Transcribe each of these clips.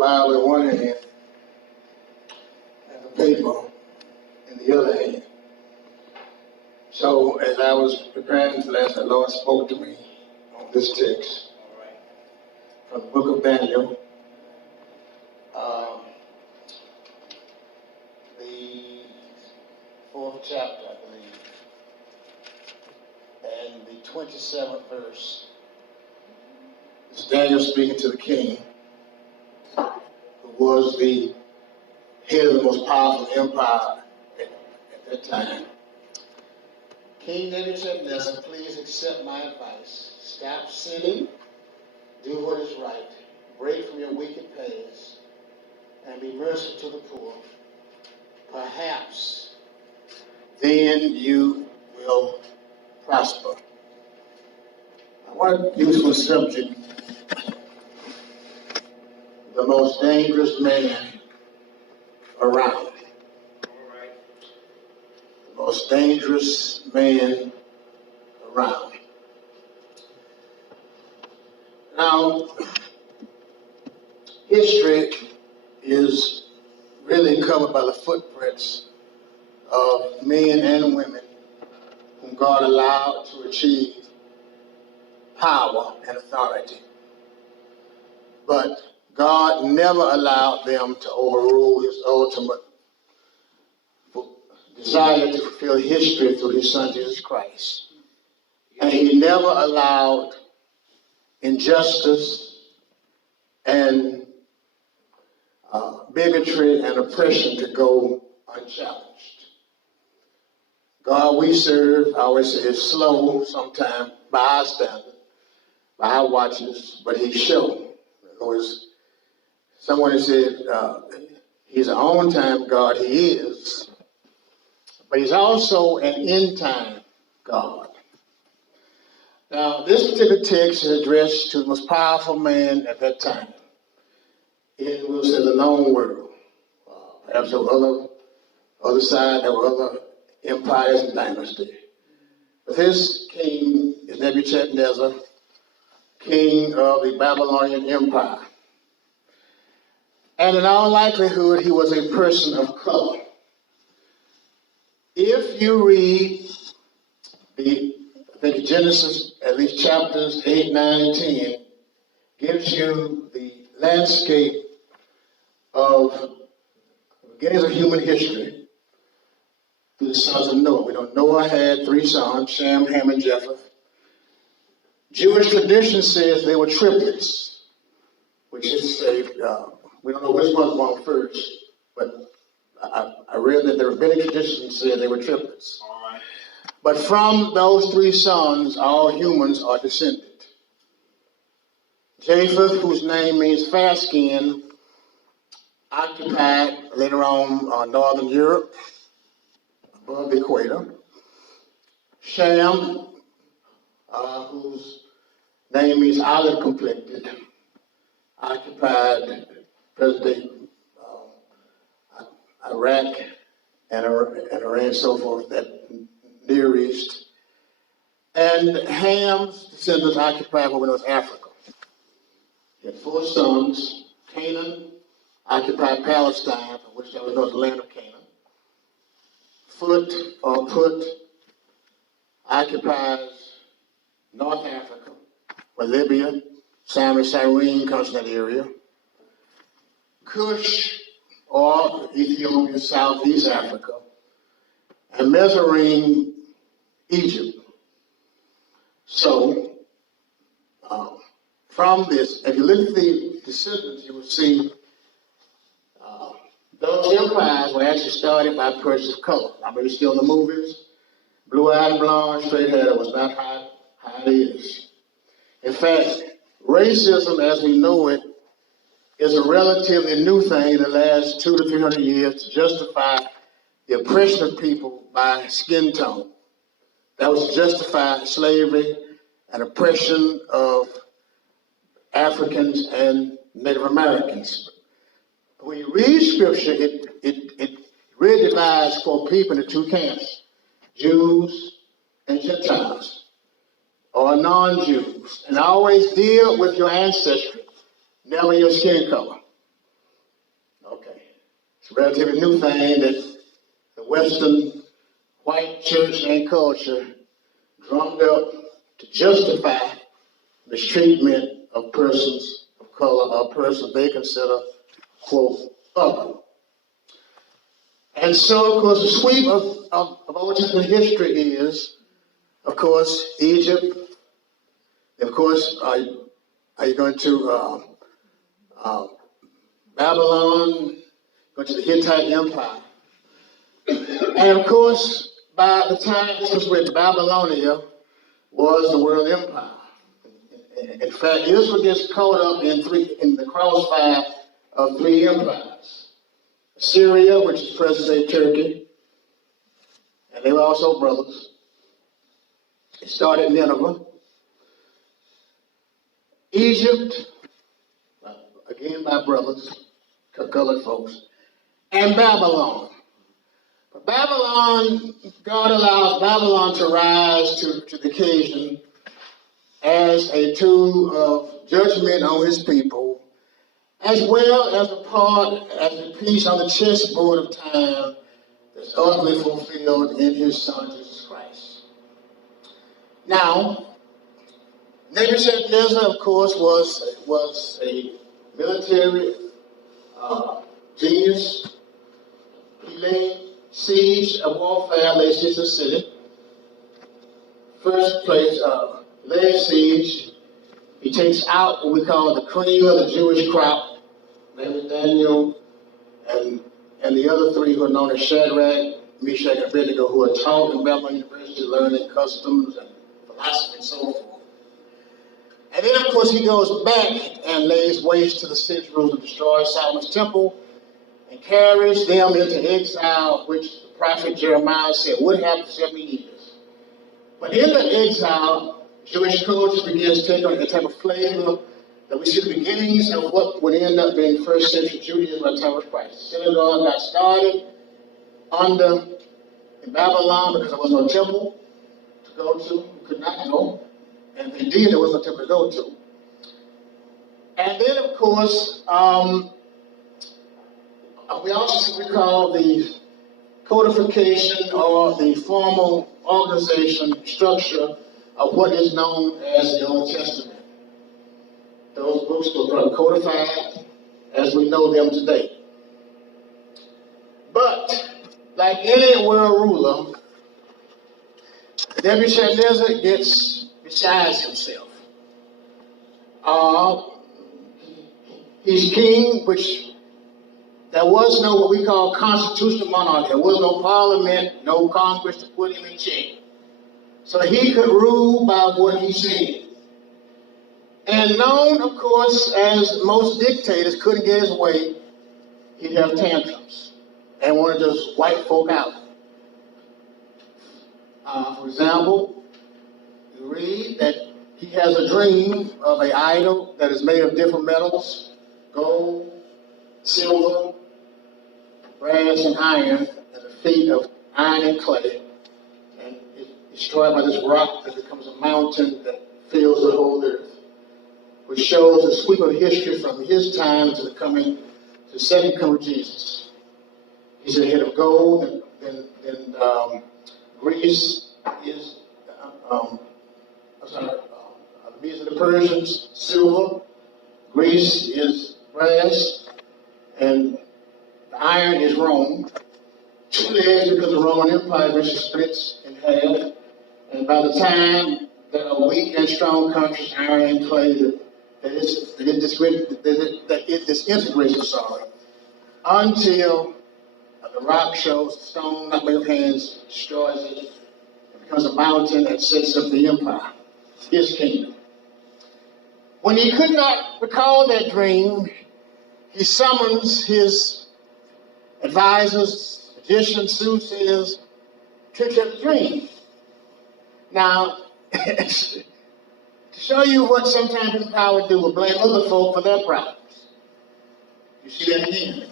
Bible in one hand and a paper in the other hand. So as I was preparing for that, the Lord spoke to me on this text from the book of Daniel, the 4th chapter, I believe, and the 27th verse. It's Daniel speaking to the king, who was the head of the most powerful empire at that time. King Nebuchadnezzar, please accept my advice. Stop sinning, do what is right, break from your wicked paths, and be merciful to the poor. Perhaps then you will prosper. I want to use for subject the most dangerous man around. The most dangerous man around. Now, history is really covered by the footprints of men and women whom God allowed to achieve power and authority. But God never allowed them to overrule his ultimate desire to fulfill history through his son Jesus Christ. And he never allowed injustice and bigotry and oppression to go unchallenged. God we serve, I always say, is slow sometimes by our standard, by our watches, but he's sure. In other words, someone has said he's an on-time God. He is. But he's also an end-time God. Now, this particular text is addressed to the most powerful man at that time in, we'll say, the known world. Perhaps there were other side, there were other empires and dynasties. But this king is Nebuchadnezzar, king of the Babylonian Empire. And in all likelihood, he was a person of color. If you read Genesis, at least chapters 8, 9, and 10, gives you the landscape of beginnings of human history through the sons of Noah. We know Noah had 3 sons, Shem, Ham, and Japheth. Jewish tradition says they were triplets, which is to say, we don't know which one was born first, but I read that the rabbinic tradition said they were triplets. All right. But from those 3 sons, all humans are descended. Japheth, whose name means fair skin, occupied later on northern Europe, above the equator. Shem, whose name means olive complected, occupied present-day Iraq and Iran, so forth, that Near East. And Ham's descendants occupied what we know as Africa. He had 4 sons. Canaan occupied Palestine, which that was known as the land of Canaan. Put occupies North Africa, where Libya, Cyrene comes from that area. Cush, or Ethiopia, Southeast Africa, and Mizraim, Egypt. So, from this, if you look at the descendants, you will see those empires were actually started by persons of color. I mean, you still in the movies, blue-eyed, blonde, straight-haired was not how it is. In fact, racism as we know it is a relatively new thing in the last 200 to 300 years to justify the oppression of people by skin tone. That was to justify slavery and oppression of Africans and Native Americans. When you read Scripture, it really divides for people into 2 camps, Jews and Gentiles, or non-Jews. And always deal with your ancestry, never your skin color. It's a relatively new thing that the Western white church and culture drummed up to justify mistreatment of persons of color or persons they consider, quote, other. And so, of course, the sweep of Old Testament history is, of course, Egypt. Of course, are you going to Babylon, go to the Hittite Empire? And of course, by the time this was written, Babylonia was the world empire. In fact, Israel gets caught up in the crossfire of three empires. Syria, which is present-day Turkey, and they were also brothers. It started Nineveh. Egypt, again by brothers, colored folks, and Babylon. But Babylon, God allows Babylon to rise to the occasion as a tool of judgment on his people, as well as a piece on the chessboard of time that's ultimately fulfilled in his Son, Jesus Christ. Now, Nebuchadnezzar, of course, was a military genius. He laid siege of warfare, laid siege to the city. First place, laid siege. He takes out what we call the cream of the Jewish crop, namely Daniel and the other three who are known as Shadrach, Meshach, and Abednego, who are taught in Babylon University, learning customs and philosophy and so forth. And then, of course, he goes back and lays waste to the city of Jerusalem, destroys Solomon's temple, and carries them into exile, which the prophet Jeremiah said would happen for 70 years. But in the exile, Jewish culture begins to take on a type of flavor that we see the beginnings of what would end up being first century Judaism by the time of Christ. The synagogue got started in Babylon because there was no temple to go to. You could not go. And indeed, there was no temple to go to. And then, of course, we also recall the codification or the formal organization structure of what is known as the Old Testament. Those books were codified as we know them today. But, like any world ruler, Nebuchadnezzar gets besides himself. He's king, which there was no what we call constitutional monarchy. There was no parliament, no Congress to put him in check. So he could rule by what he said. And known, of course, as most dictators couldn't get his way, he'd have tantrums and want to just wipe folk out. For example, you read that he has a dream of an idol that is made of different metals, gold, silver, brass, and iron, and the feet of iron and clay. And it's destroyed by this rock that becomes a mountain that fills the whole earth, which shows the sweep of history from his time to the second coming of Jesus. He's the head of gold, and Greece is, the Medes and the Persians, silver. Greece is brass, and the iron is Rome. Two legs because the Roman Empire eventually splits in half. And by the time there are weak and strong countries, iron and clay, it disintegrates, until the rock shows the stone, not made of hands, destroys it. It becomes a mountain that sets up the empire, his kingdom. When he could not recall that dream, he summons his advisors, magicians, soothsayers, to interpret the dream. Now, to show you what sometimes in power do, will blame other folk for their problems. You see that again.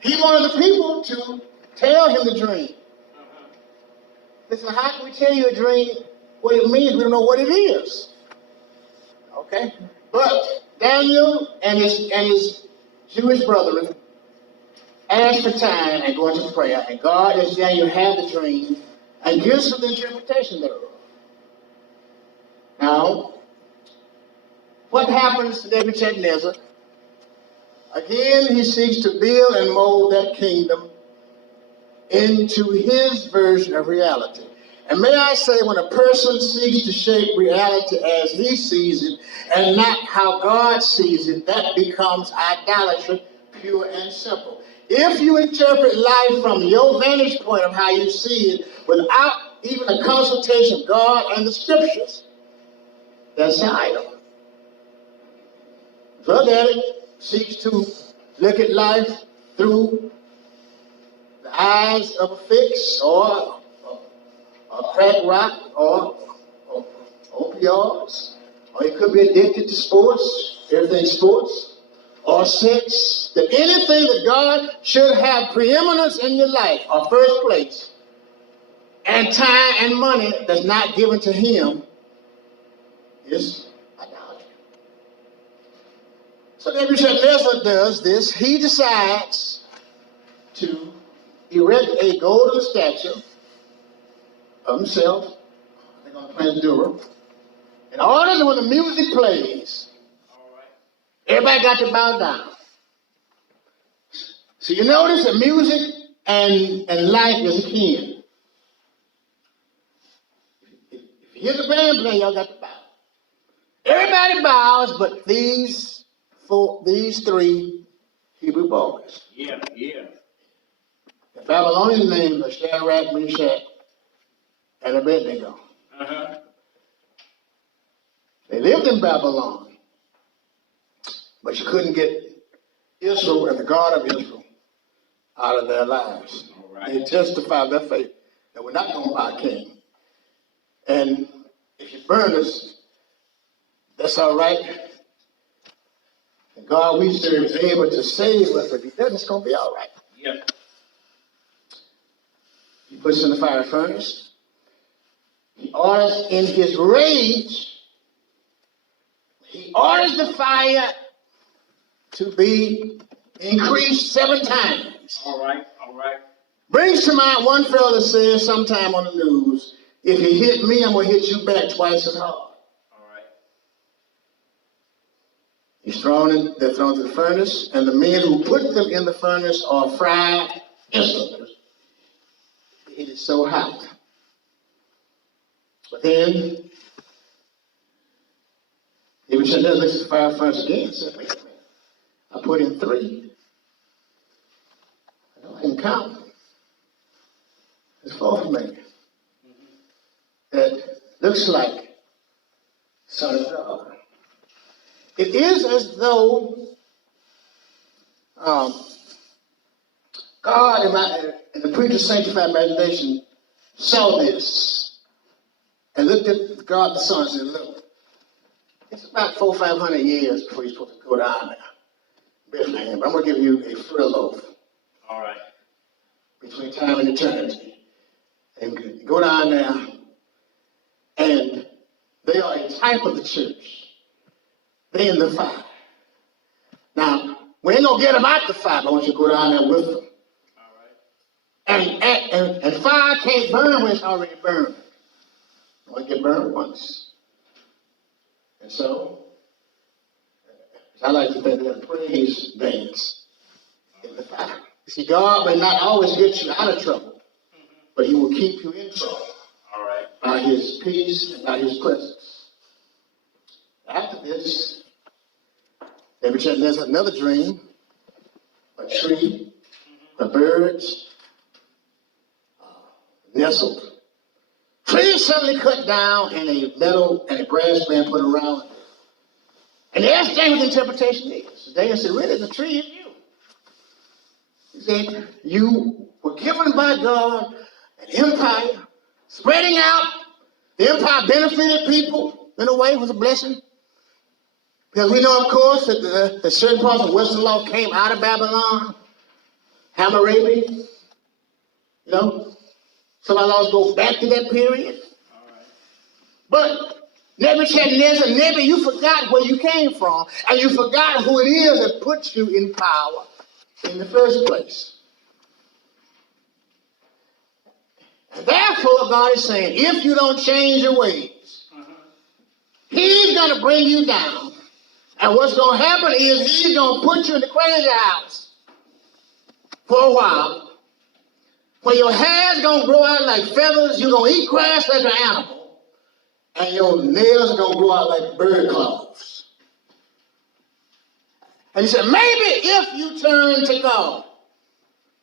He wanted the people to tell him the dream. Listen, how can we tell you a dream what it means? We don't know what it is. Okay? But Daniel and his Jewish brethren ask for time and go into prayer. And God is there, you have the dream, and gives you the interpretation thereof. Now, what happens to Nebuchadnezzar? Again, he seeks to build and mold that kingdom into his version of reality. And may I say, when a person seeks to shape reality as he sees it and not how God sees it, that becomes idolatry, pure and simple. If you interpret life from your vantage point of how you see it without even a consultation of God and the scriptures, that's an idol. Drug addict seeks to look at life through the eyes of a fix or a crack rock or opioids, or he could be addicted to sports, everything sports, or sex, that anything that God should have preeminence in your life or first place, and time and money that's not given to him is idolatry. So Nebuchadnezzar does this. He decides to erect a golden statue of himself, I think on the planet Dura. In order that when the music plays, everybody got to bow down. So you notice that music and life is akin. If you hear the band play, y'all got to bow. Everybody bows, but these three Hebrew boys. Yeah. The Babylonian names are Shadrach, Meshach, and Abednego. They lived in Babylon, but you couldn't get Israel and the God of Israel out of their lives. They testified their faith that we're not going to buy a king. And if you burn us, that's all right. And God we serve is able to save us, but if he doesn't, it's going to be all right. Yep. He puts us in the fire furnace. He orders in his rage, he orders the fire to be increased 7 times. All right. Brings to mind one fellow says sometime on the news, if you hit me, I'm going to hit you back twice as hard. All right. They're thrown to the furnace, and the men who put them in the furnace are fried instantly. It is so hot. But then, Nebuchadnezzar looks at the fire furnace again and says, wait a minute, I put in 3. I know I can count. There's 4 for me. That looks like Son of God. It is as though God in the preacher's sanctified imagination saw this and looked at God the Son and said, look, it's about 400 or 500 years before you're supposed to go down there, Bethlehem. But I'm going to give you a free loaf. All right. Between time and eternity. And go down there, and they are a type of the church. They're in the fire. Now, we ain't going to get them out the fire, but I want you to go down there with them. All right. And fire can't burn when it's already burned. You only get burned once. And so, I like to think that praise dance in the fire. You see, God may not always get you out of trouble, but he will keep you in trouble. All right. By his peace and by his presence. After this, Nebuchadnezzar has another dream, a tree, the birds, nestled. Trees suddenly cut down and a metal and a brass band put around it. And they asked Daniel what the interpretation is. Daniel said, really, the tree is you. He said, you were given by God an empire, spreading out. The empire benefited people in a way. It was a blessing. Because we know, of course, that the certain parts of Western law came out of Babylon, Hammurabi. You know, some of our laws go back to that period. All right. But Nebuchadnezzar, you forgot where you came from, and you forgot who it is that put you in power in the first place. And therefore, God is saying, if you don't change your ways, he's going to bring you down. And what's going to happen is he's going to put you in the crazy house for a while. When your hair's going to grow out like feathers, you're going to eat grass like an animal. And your nails are going to grow out like bird claws. And he said, maybe if you turn to God,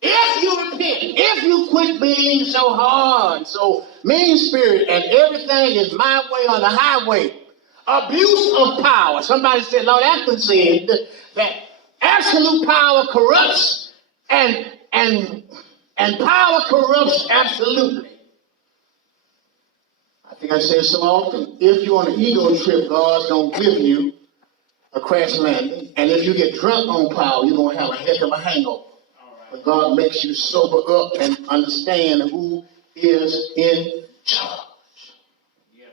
if you repent, if you quit being so hard, so mean-spirited, and everything is my way or the highway, abuse of power. Somebody said, Lord Acton said that absolute power corrupts and power corrupts absolutely. I think I said so often, if you're on an ego trip, God's going to give you a crash landing. And if you get drunk on power, you're going to have a heck of a hangover. But God makes you sober up and understand who is in charge. Yeah.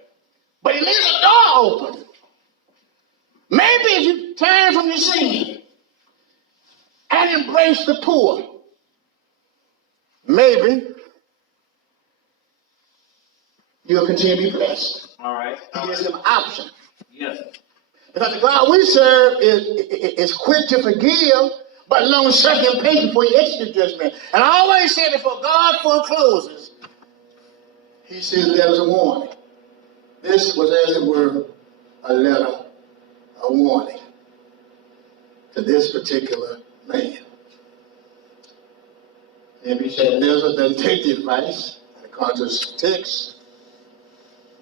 But he leaves a door open. Maybe if you turn from your sin and embrace the poor, maybe you'll continue to be blessed. All right. He gives them an option. Yes. Because the God we serve is quick to forgive, but long-suffering and patient for he executes judgment. And I always say before God forecloses, he says there's a warning. This was, as it were, a letter, a warning to this particular man. Nebuchadnezzar doesn't take the advice. And according to this text,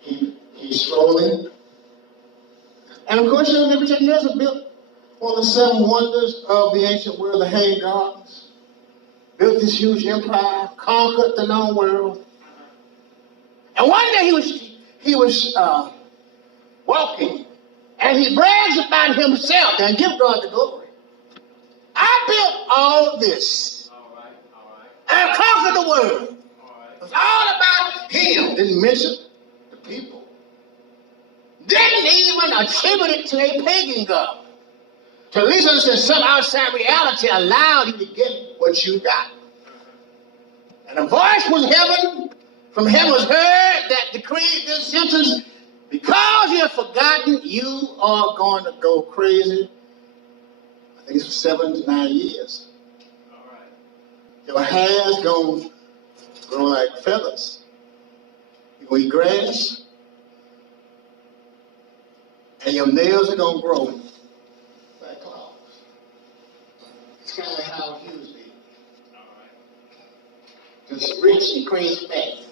he's strolling. And of course, you know, Nebuchadnezzar built one of the 7 wonders of the ancient world, the Hanged Gardens. Built this huge empire, conquered the known world. And one day he was walking, and he brags about himself and give God the glory. I built all this. All right. And conquered the world. It was all about him. Didn't mention the people. Didn't even attribute it to a pagan god. To at least understand some outside reality allowed you to get what you got. And a voice from heaven was heard that decreed this sentence: because you have forgotten, you are going to go crazy. I think it's for 7 to 9 years. All right. Your hair's going to grow like feathers. You're going to eat grass. And your nails are going to grow like claws. It's kind of like how Hughes did. All right. Just rich and crazy man.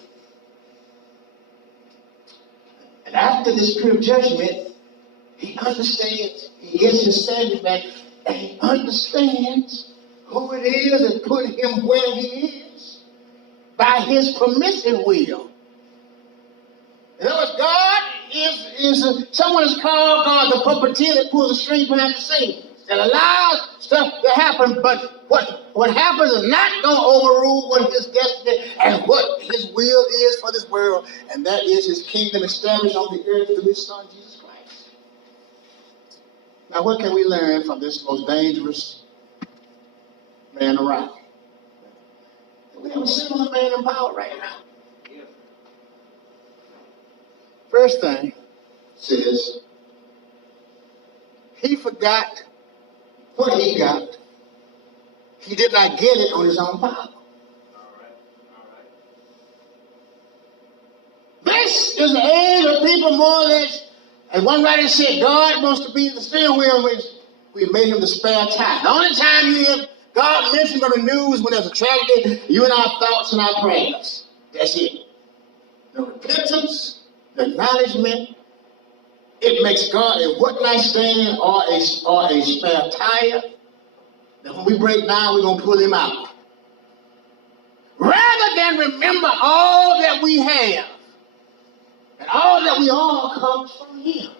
And after this period of judgment, he understands, he gets his sanity back, and he understands who it is that put him where he is by his permissive will. In other words, God someone is called God the puppeteer that pulls the strings behind the scenes, that allows stuff to happen, but what happens is not going to overrule what his destiny and what his will is for this world, and that is his kingdom established on the earth through his son, Jesus Christ. Now, what can we learn from this most dangerous man around? We have a similar man in power right now. First thing says, he forgot what he got. He did not get it on his own power. All right. This is the age of people more or less, as one writer said, God wants to be the steering wheel, which we made him the spare tire. The only time you hear God mentioned on the news when there's a tragedy, you and our thoughts and our prayers. That's it. No repentance. Acknowledgement, it makes God a what-night stand or a spare tire. That when we break down, we're going to pull him out. Rather than remember all that we have, and all that we all comes from him.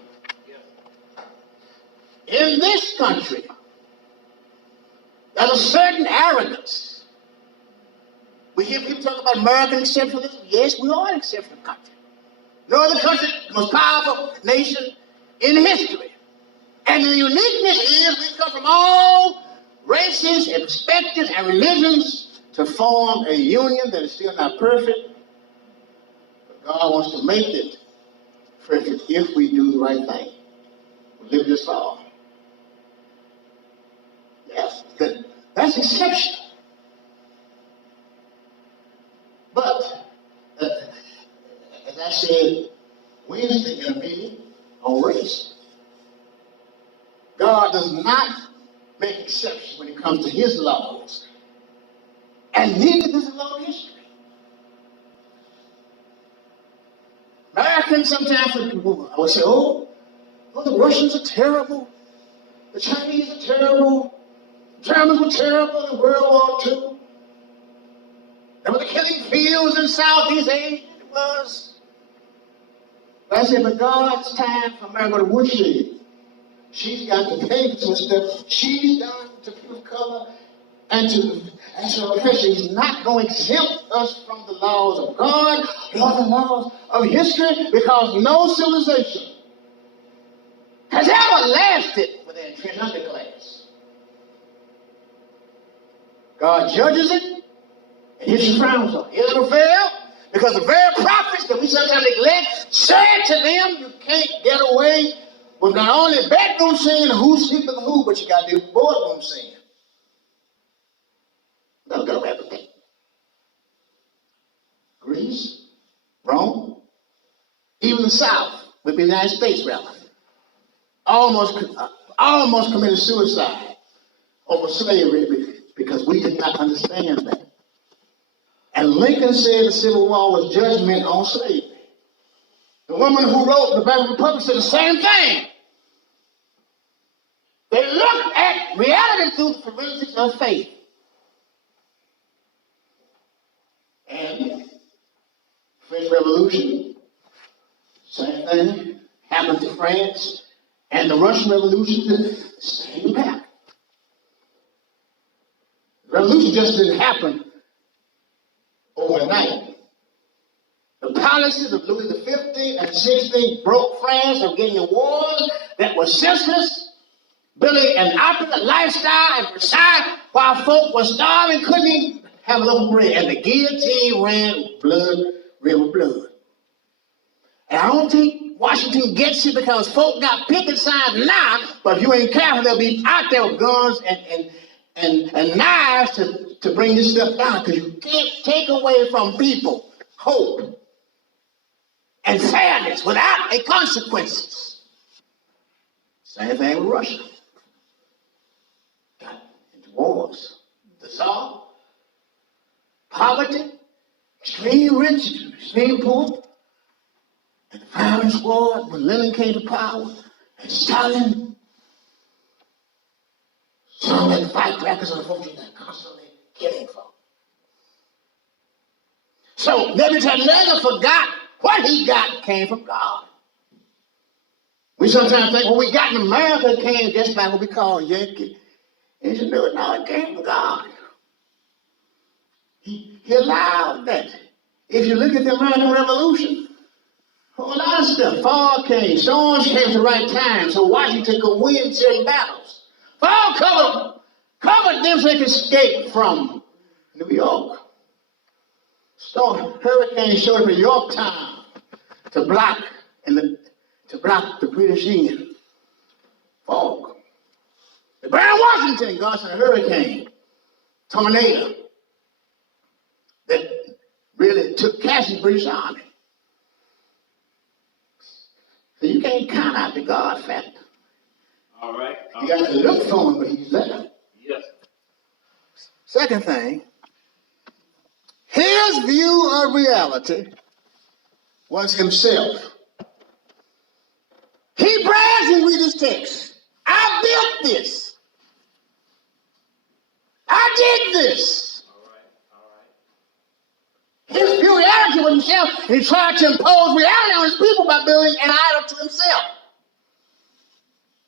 In this country, there's a certain arrogance. We hear people talk about American exceptionalism. Yes, we are an exceptional country. No other country, the most powerful nation in history. And the uniqueness is we come from all races and perspectives and religions to form a union that is still not perfect, God wants to make it perfect if we do the right thing. We live this law. Yes, that's exceptional. But, as I said Wednesday in a meeting on race, God does not make exceptions when it comes to his laws. And neither does the law of history. Americans sometimes I would say, oh, the Russians are terrible. The Chinese are terrible. The Germans were terrible in World War II. There were the killing fields in Southeast Asia. It was. But I said, but God's time for America to worship. She's got to pay for some stuff she's done to people of color and to oppression. He's not going to exempt us from the laws of God or the laws of history, because no civilization has ever lasted with an entrenched underclass. God judges it, and history frowns on it. It'll fail, because the very prophets that we sometimes neglect said to them, you can't get away with not only bedroom sin, who's sleeping who, but you got to do boardroom sin. Don't get away with that. Greece, Rome, even the South, with the United States, rather, almost committed suicide over slavery because we did not understand that. And Lincoln said the Civil War was judgment on slavery. The woman who wrote the American Republic said the same thing. They looked at reality through the forensics of faith. And French Revolution, same thing, happened to France. And the Russian Revolution, the same happened. The revolution just didn't happen overnight. The policies of Louis XV and XVI broke France from getting in wars that were senseless, building an opulent lifestyle in Versailles while folk were starving, couldn't even have a loaf of bread. And the guillotine ran red with blood. And I don't think Washington gets it, because folk got picket signs now, but if you ain't careful, they'll be out there with guns and knives to bring this stuff down, because you can't take away from people hope and fairness without any consequences. Same thing with Russia. Got into wars. The Tsar, poverty, extreme rich, extreme poor. And the firing squad, when Lenin came to power, and Stalin, some like firecrackers on the folks that constantly killing folks. So Nebuchadnezzar forgot what he got came from God. We sometimes think what we got in America came just like what we call Yankee. And you know, no, it came from God. He allowed that. If you look at the American Revolution, a whole lot of stuff. Fall came, storms came at the right time, so Washington could win certain battles. Fall covered them so they could escape from New York. Hurricane showed up in Yorktown to block the British in. Fog. The Brown Washington got a hurricane, tornado, that really took Cassie's British Army. So you can't count out the God factor. All right. You got to look for him, but he's there. Yes. Second thing, his view of reality was himself. He brags when we read this text. I built this. I did this. All right. His view of reality was himself, and he tried to impose reality on his people by building an idol to himself.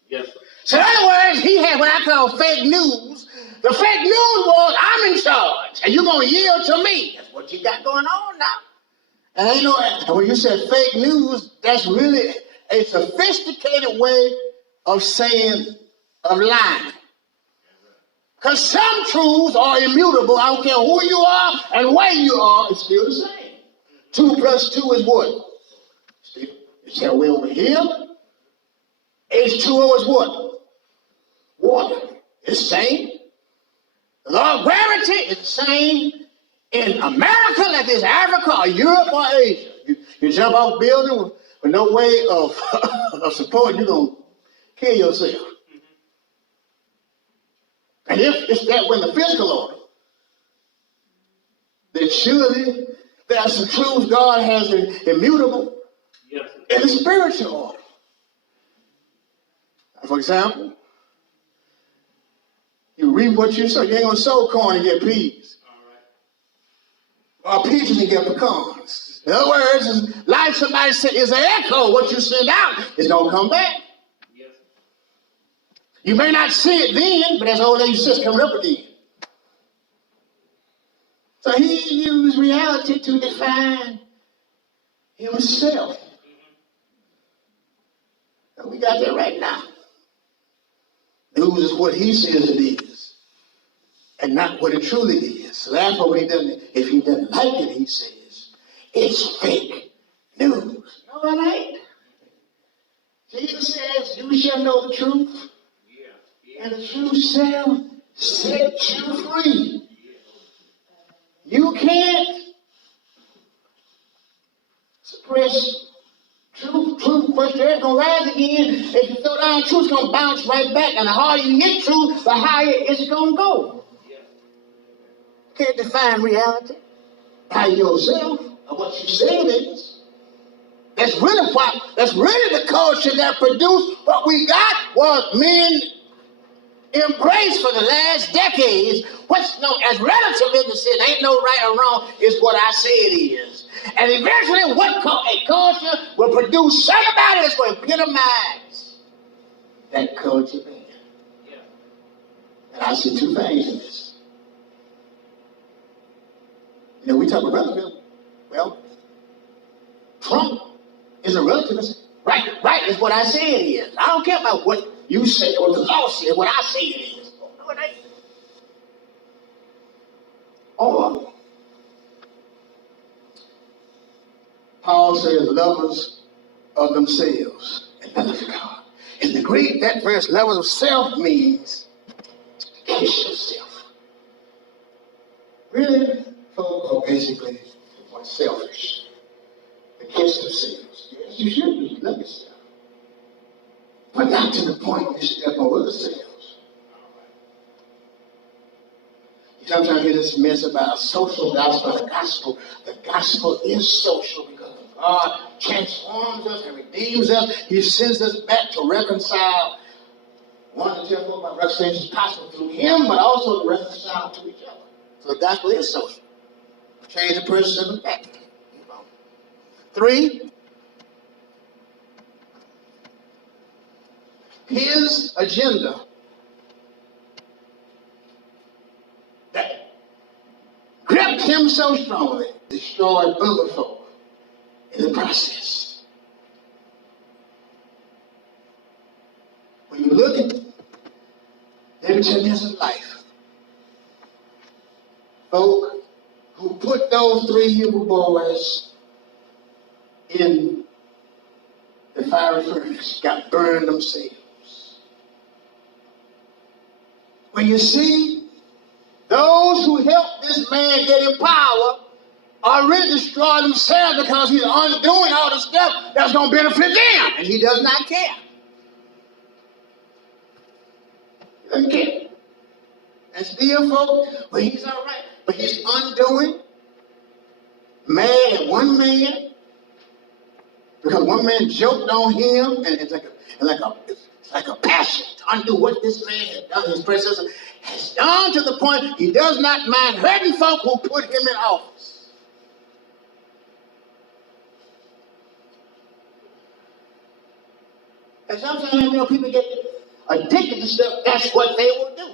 Yes. So in other words, he had what I call fake news. The fake news was, I'm in charge, and you're going to yield to me. That's what you got going on now. And ain't no, and when you said fake news, that's really a sophisticated way of lying. Because some truths are immutable. I don't care who you are and where you are, it's still the same. 2 plus 2 is what? It's that way over here. H2O is what? Water. It's the same. The law of gravity is the same in America like it's Africa or Europe or Asia. You jump off a building with no way of, of support, you're going to kill yourself. And if it's that way in the physical order, then surely there are some truths God has immutable in the spiritual order. For example, you reap what you sow. You ain't going to sow corn and get peas. Or peaches and get pecans. In other words, like somebody said, is an echo. What you send out is going to come back. You may not see it then, but that's all that you see coming up again. So he used reality to define himself. And we got that right now. News is what he says it is, and not what it truly is. So therefore, when if he doesn't like it, he says, it's fake news. No, it ain't. Jesus says, you shall know the truth, and the truth shall set you free. You can't suppress truth. Truth, first the earth gonna rise again. If you throw down truth, it's gonna bounce right back. And the harder you hit truth, the higher it's gonna go. You can't define reality by yourself or what you say it is. That's really the culture that produced what we got was men embraced for the last decades what's known as relativism. Said ain't no right or wrong, is what I say it is. And eventually what a culture will produce somebody that's going to epitomize that culture being. And I see 2 things in this. You know, we talk about relativism. Well, Trump is a relativist. Right is what I say it is. I don't care about what you say or what the law says, what I say it is. No, it ain't. Or Paul says lovers of themselves and not of God. In the Greek, that verse, lovers of self, means kiss yourself. Really, folks are basically selfish. They kiss themselves. Yes, you should be. Love yourself. But not to the point where you step over the selves. You sometimes hear this mess about a social gospel. The gospel is social because God transforms us and redeems us. He sends us back to reconcile. One, to tell folks about reconciliation is possible through Him, but also to reconcile to each other. So the gospel is social. Change the person and the back. 3, his agenda that gripped him so strongly destroyed other folk in the process. When you look at Nebuchadnezzar's life, folk who put those 3 Hebrew boys in the fiery furnace got burned themselves. When you see those who helped this man get in power are really destroying themselves because he's undoing all the stuff that's going to benefit them, and he does not care. He doesn't care. And still, folks, well, he's all right, but he's undoing mad at one man because one man joked on him, and it's like a passion to undo what this man has done, his predecessor has done, to the point he does not mind hurting folk who put him in office. And sometimes, people get addicted to stuff. That's what they will do.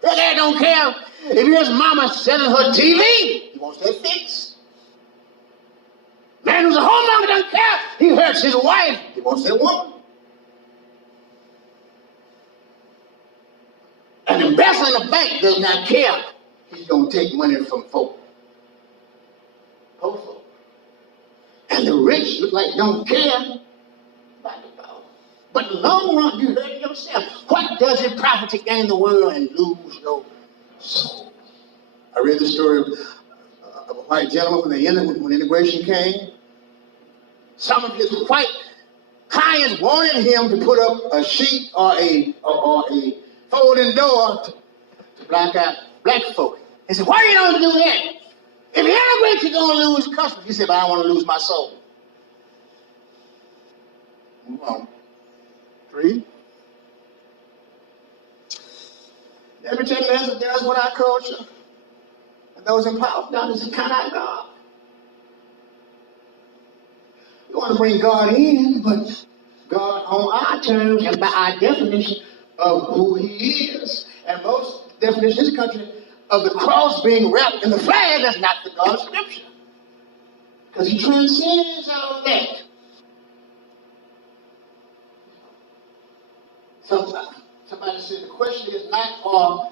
They don't care if his mama selling her TV. He wants that fixed. Man who's a homeowner doesn't care. He hurts his wife. He wants that woman. An investor in a bank does not care. He's going to take money from folk. And the rich look like don't care about the poor. But in the long run, you heard it yourself. What does it profit to gain the world and lose your soul? I read the story of a white gentleman when immigration came. Some of his white clients wanted him to put up a sheet or a folding door to block out black folk. He said, why you don't do that? If you integrate, you're going to lose customers. He said, but I don't want to lose my soul. Move on. 3. Nebuchadnezzar does what our culture and those in power done is to count out God. We want to bring God in, but God on our terms and by our definition of who He is. And most definitions in this country of the cross being wrapped in the flag, that's not the God of Scripture. Because He transcends all of that. Somebody said the question is not on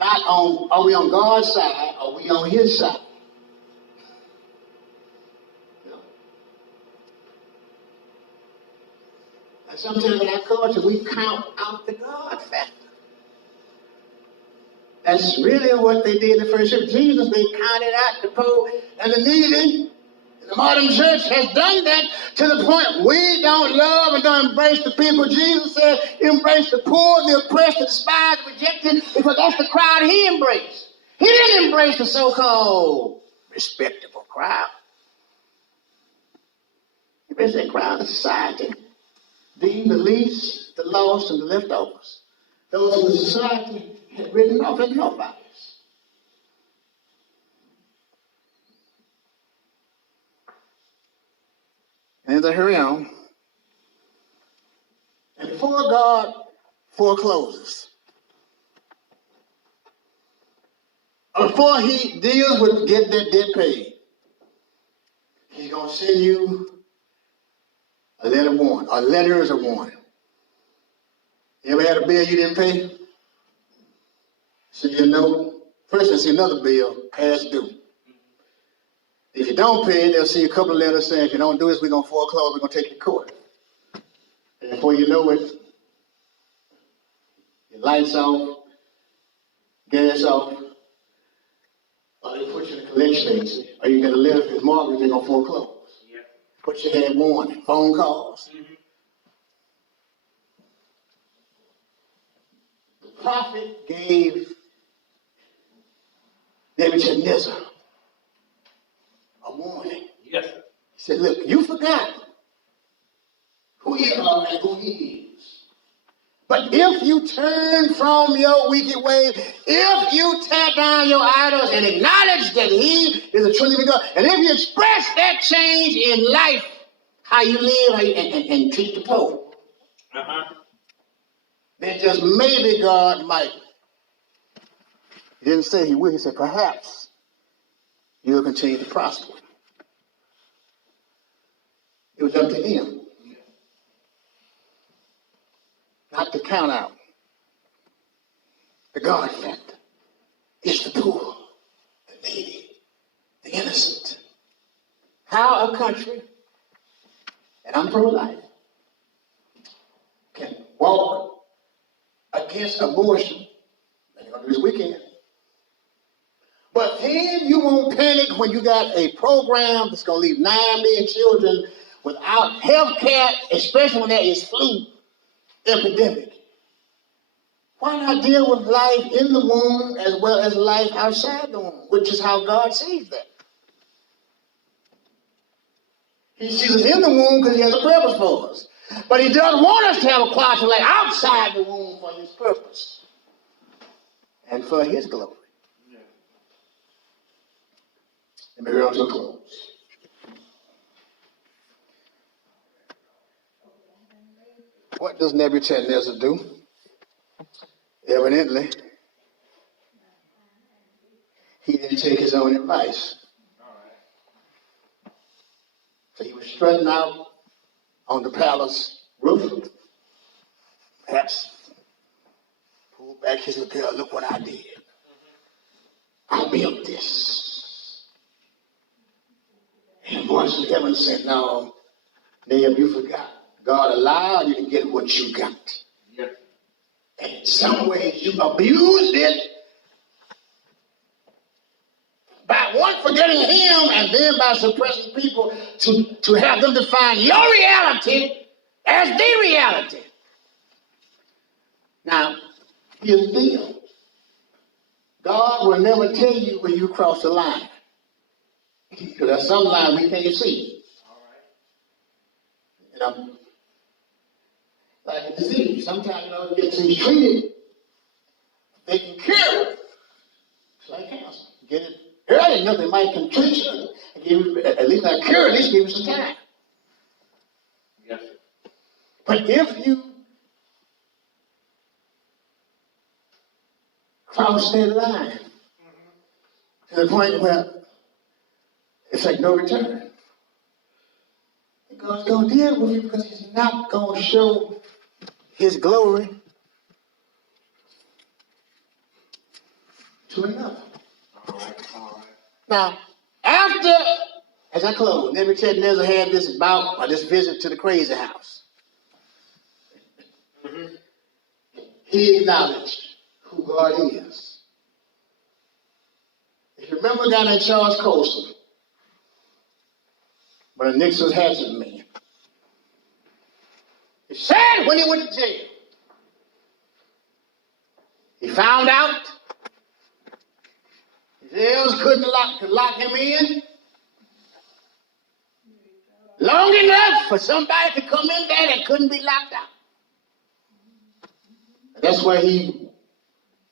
are we on God's side or are we on His side? You know? And sometimes in our culture we count out the God factor. That's really what they did in the first century. Jesus, they counted out the poor and the needy. The modern church has done that to the point we don't love and don't embrace the people. Jesus said, embrace the poor, the oppressed, the despised, the rejected, because that's the crowd He embraced. He didn't embrace the so-called respectable crowd. He embraced that crowd of society, deemed the least, the lost, and the leftovers. Those who the society had written off as nobodies. And as I hurry on, and before God forecloses, or before He deals with getting that debt paid, He's going to send you a letter of warning, or letters of warning. You ever had a bill you didn't pay? Send you a note. First, they'll see another bill past due. If you don't pay it, they'll see a couple of letters saying, if you don't do this, we're going to foreclose, we're going to take you to court. And before you know it, your lights off, gas off, or they put you in a collection agency, or you get a letter from his mortgage, they're going to foreclose. Yeah. Put your head warning, phone calls. Mm-hmm. The prophet gave Nebuchadnezzar a warning. Yes. He said, look, you forgot who you are and who He is. But if you turn from your wicked way, if you tear down your idols and acknowledge that He is a true living God, and if you express that change in life, how you live and treat the poor, then just maybe God might. He didn't say He will. He said perhaps you'll continue to prosper. It was up to Him not to count out the God factor. It's the poor, the needy, the innocent. How a country, and I'm pro-life, can walk against abortion, and they're going to do this weekend. But then you won't panic when you got a program that's going to leave 9 million children without health care, especially when there is flu epidemic. Why not deal with life in the womb as well as life outside the womb, which is how God sees that. He sees us in the womb because He has a purpose for us. But He doesn't want us to have a quiet life outside the womb for His purpose and for His glory. Let me run to a close. What does Nebuchadnezzar do? Evidently, he didn't take his own advice. So he was strutting out on the palace roof. Perhaps pulled back his lapel. Look what I did. I built this. And boy, voice from heaven said, no, Neb, you forgot. God allowed you to get what you got. Yeah. And in some ways you abused it by one forgetting him and then by suppressing people to have them define your reality as the reality. Now, here's the deal. God will never tell you when you cross the line. Because there's some line we can't see. All right. You know, like a disease. Sometimes, you know, it gets treated. They can cure it. It's like cancer. Get it early enough, they might can treat you and give you, at least not cure, at least give you some time. Yes. But if you cross that line to the point where it's like no return, God's going to deal with you because he's not going to show his glory to another. All right. All right. Now, after, as I close, Nebuchadnezzar had this bout or this visit to the crazy house. Mm-hmm. He acknowledged who God is. If you remember a guy named Charles Colson, one of Nixon's hatchet men, he said when he went to jail, he found out his jails could lock him in long enough for somebody to come in there that couldn't be locked out. That's why he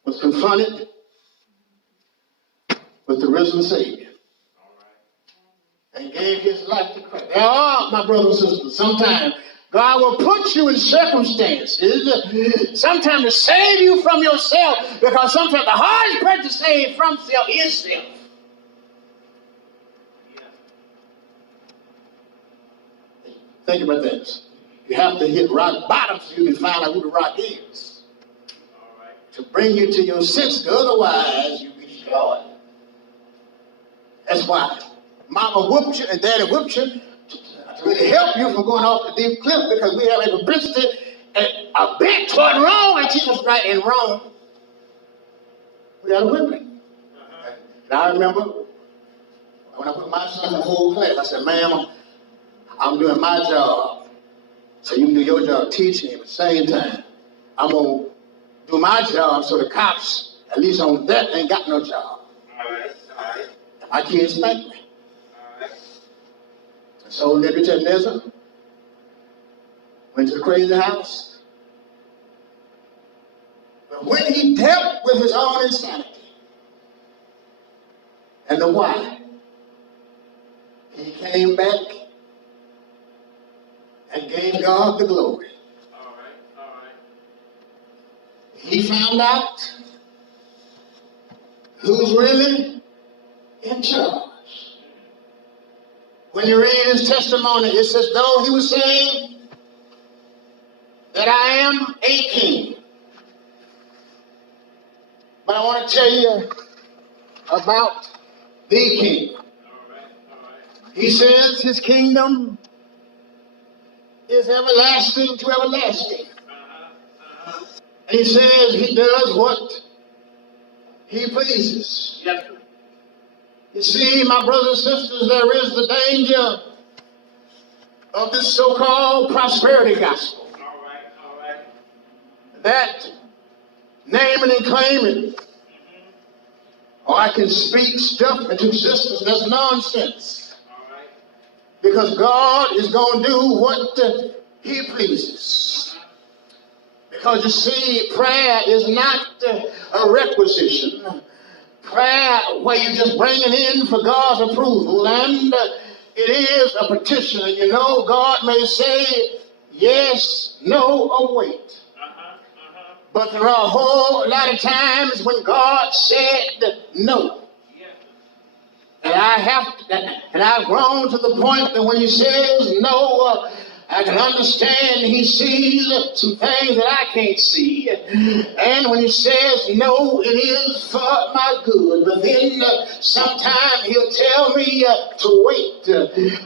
was confronted with the risen Savior and gave his life to Christ. There are, my brothers and sisters, sometimes God will put you in circumstances, sometimes to save you from yourself, because sometimes the hardest person to save from self is self. Think about this. You have to hit rock bottom so you can find out who the rock is. All right. To bring you to your senses, otherwise you'll be destroyed. That's why mama whooped you and daddy whooped you to really help you from going off the deep cliff, because we have a propensity a bent toward wrong and teach us right and wrong. We got to whip it. And I remember when I put my son in the whole class, I said, ma'am, I'm doing my job, so you can do your job teaching at the same time. I'm going to do my job so the cops, at least on that, ain't got no job. All right. All right. My kids thank me. All right. So Nebuchadnezzar went to the crazy house. But when he dealt with his own insanity and the why, he came back and gave God the glory. All right. All right. He found out who's really in charge. When you read his testimony, it says, though he was saying that I am a king. But I want to tell you about the king. All right. All right. He says his kingdom is everlasting to everlasting. And he says he does what he pleases. Yes. You see, my brothers and sisters, there is the danger of this so-called prosperity gospel. All right. All right. That naming and claiming, or I can speak stuff into existence, that's nonsense. All right. Because God is going to do what he pleases. Because you see, prayer is not a requisition. Prayer where you just bring it in for God's approval, and it is a petition. And you know, God may say yes, no, or wait. But there are a whole lot of times when God said no. And I've grown to the point that when he says no, I can understand he sees some things that I can't see. And when he says, no, it is for my good. But then sometimes he'll tell me to wait.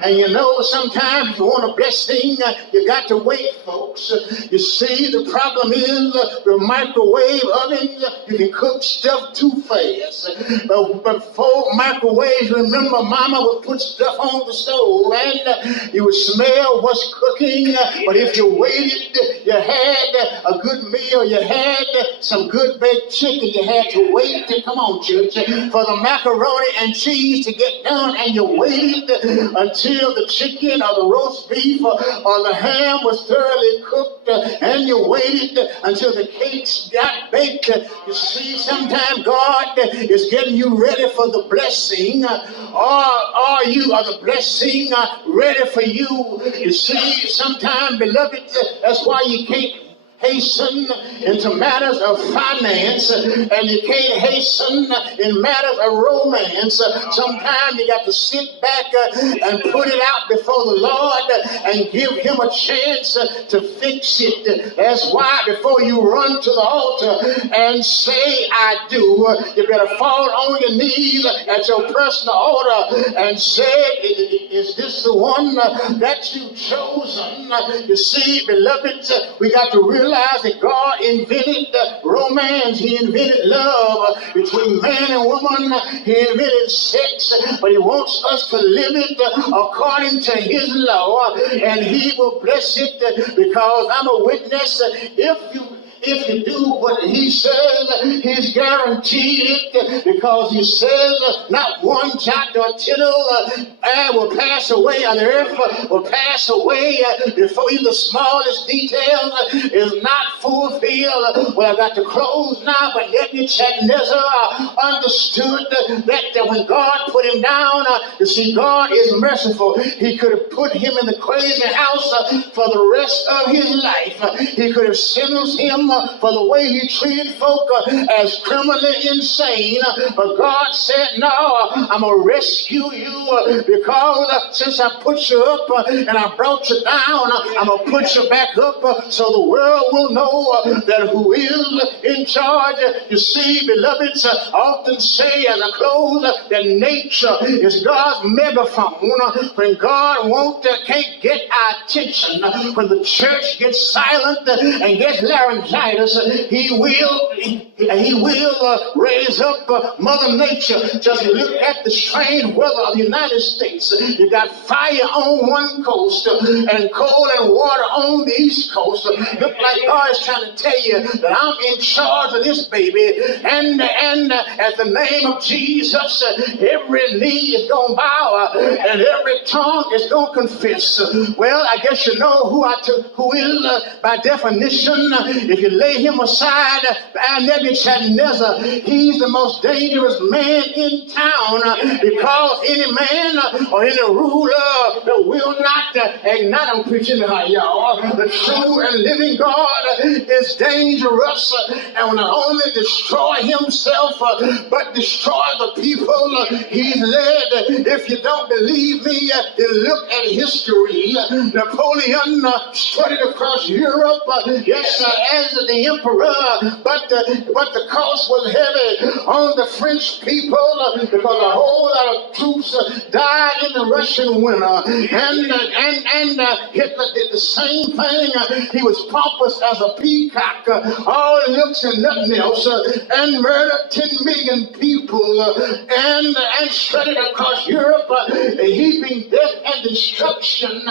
And you know, sometimes if you want a blessing, you got to wait, folks. You see, the problem is the microwave ovens, you can cook stuff too fast. But before microwaves, remember, Mama would put stuff on the stove and you would smell what's cooking. But if you waited, you had a good meal, you had some good baked chicken, you had to wait, come on, church, for the macaroni and cheese to get done, and you waited until the chicken or the roast beef or the ham was thoroughly cooked, and you waited until the cakes got baked. You see, sometimes God is getting you ready for the blessing, or you are the blessing ready for you. You see, sometimes, beloved, that's why you can't hasten into matters of finance, and you can't hasten in matters of romance. Sometimes you got to sit back and put it out before the Lord and give him a chance to fix it. That's why before you run to the altar and say, I do, you better fall on your knees at your personal altar and say, is this the one that you've chosen? You see, beloved, we got to realize that God invented romance. He invented love between man and woman. He invented sex, but he wants us to live it according to his law, and he will bless it, because I'm a witness. If you do what he says, he's guaranteed it, because he says not one jot or tittle will pass away on the earth, will pass away before even the smallest detail is not fulfilled. Well, I got to close now, but Nebuchadnezzar understood that when God put him down, you see, God is merciful. He could have put him in the crazy house for the rest of his life. He could have sentenced him for the way he treated folk as criminally insane. But God said, no, I'm going to rescue you, because since I put you up and I brought you down, I'm going to put you back up so the world will know that who is in charge. You see, beloveds, I often say as I close that nature is God's megaphone. When God can't get our attention, when the church gets silent and gets laryngitis, he will raise up Mother Nature. Just look at the strange weather of the United States. You got fire on one coast and cold and water on the east coast. Look like God is trying to tell you that I'm in charge of this baby, and at the name of Jesus, every knee is going to bow and every tongue is going to confess. Well, I guess you know who is by definition. If you lay him aside, Nebuchadnezzar, he's the most dangerous man in town, because any man or any ruler that will not ignite, I'm preaching to y'all, the true and living God is dangerous, and will not only destroy himself but destroy the people he's led. If you don't believe me, look at history. Napoleon strutted across Europe, yes, as the emperor, but the cost was heavy on the French people, because a whole lot of troops died in the Russian winter, and Hitler did the same thing. He was pompous as a peacock, all looks and nothing else, and murdered 10 million people, and strutted across Europe, heaping death and destruction,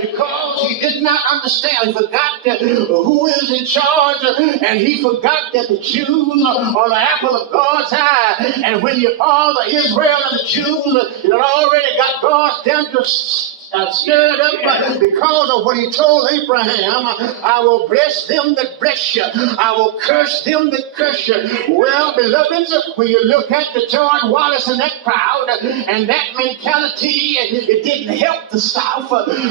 because he did not understand. He forgot who is in charge, and he forgot that the Jews are the apple of God's eye. And when you are the Israel and the Jews, you already got God's dangerous stirred up because of what he told Abraham. I will bless them that bless you. I will curse them that curse you. Well, beloveds, when you look at the George Wallace and that crowd and that mentality, it didn't help the South.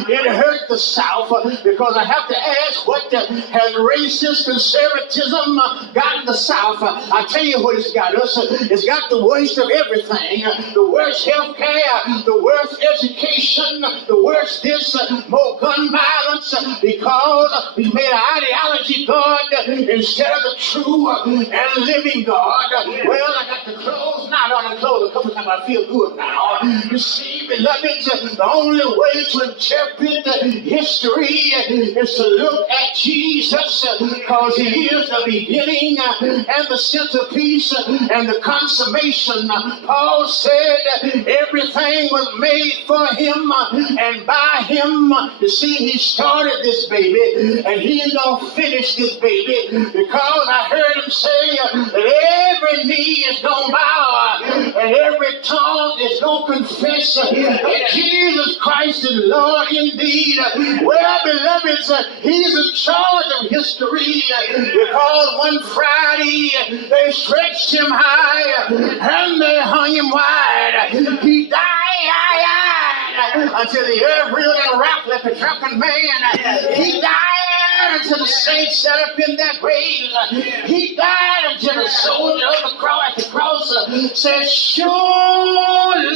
It hurt the South, because I have to ask, what has racist conservatism gotten the South? I tell you what it's got us. It's got the worst of everything. The worst health care, the worst education, the worse this, more gun violence, because we made an ideology God instead of the true and living God. Well, I got the clothes now. I don't have to clothes a couple times. I feel good now. You see, beloveds, the only way to interpret history is to look at Jesus, because he is the beginning and the centerpiece and the consummation. Paul said everything was made for him and by him. You see, he started this baby and he's going to finish this baby, because I heard him say that every knee is going to bow and every tongue is going to confess that Jesus Christ is Lord indeed. Well, beloveds, he's in charge of history, because one Friday they stretched him high and they hung him wide. He died until the earth reeled and rocked like a drunken man. He died until the saints sat up in their graves. He died until the soldier of the cross said, surely,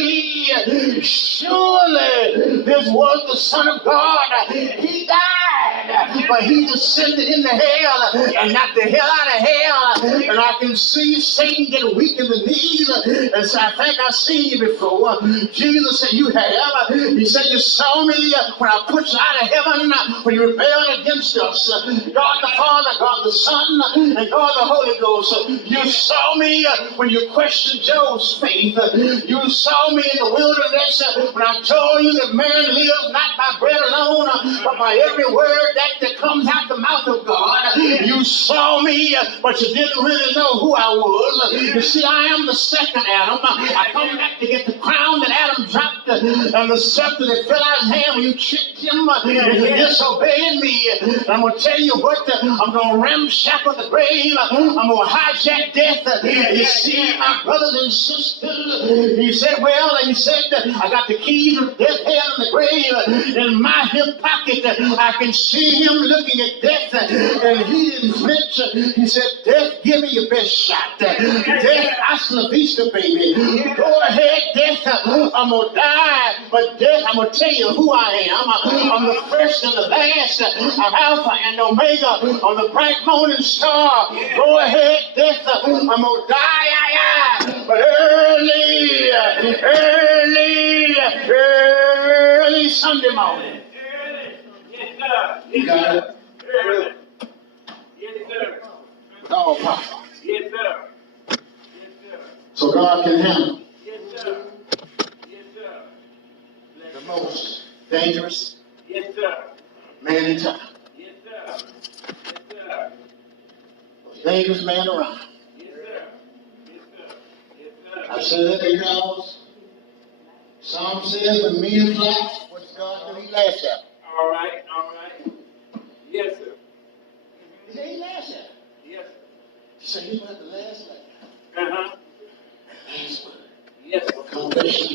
surely this was the Son of God. He died, but he descended into hell and knocked the hell out of hell. And I can see Satan get weak in the knees and say, I think I've seen you before. Jesus said, you have. He said, you saw me when I put you out of heaven, when you rebelled against us. God the Father, God the Son, and God the Holy Ghost. You saw me when you questioned Job's faith. You saw me in the wilderness when I told you that man lives not by bread alone, but by every word that comes out the mouth of God. You saw me, but you didn't really know who I was. You see, I am the second Adam. I come back to get the crown that Adam dropped and the scepter that fell out of his hand when you tricked him into disobeying me. And I'm going to tell you what, I'm going to ramshackle the grave. I'm going to hijack death. You see, my brothers and sisters, he said, I got the keys of death, hell, and the grave in my hip pocket. I can see him looking at death, and he didn't flinch. He said, death, give me your best shot. Death, hasta la vista, baby. Go ahead, death. I'm going to die, but death, I'm going to tell you who I am. I'm the first and the last. I'm Alpha and Omega. I'm the bright morning star. Go ahead, death. I'm going to die, but early Sunday morning. You got it? Oh, Papa. Yes, sir. Yes, sir. So God can handle Yes, sir. Yes, sir. the most dangerous Yes, sir. man in town. Yes, sir. Yes, sir. Most dangerous man around. Yes, sir. Yes, sir. Yes, sir. I say that because Psalm says when men fly, what does God do? He laughs at them. All right. All right. Yes, sir. He said he laughs at them. Yes, sir. He said he's at the last laugh. Uh-huh. Last word. Yes, sir. Confession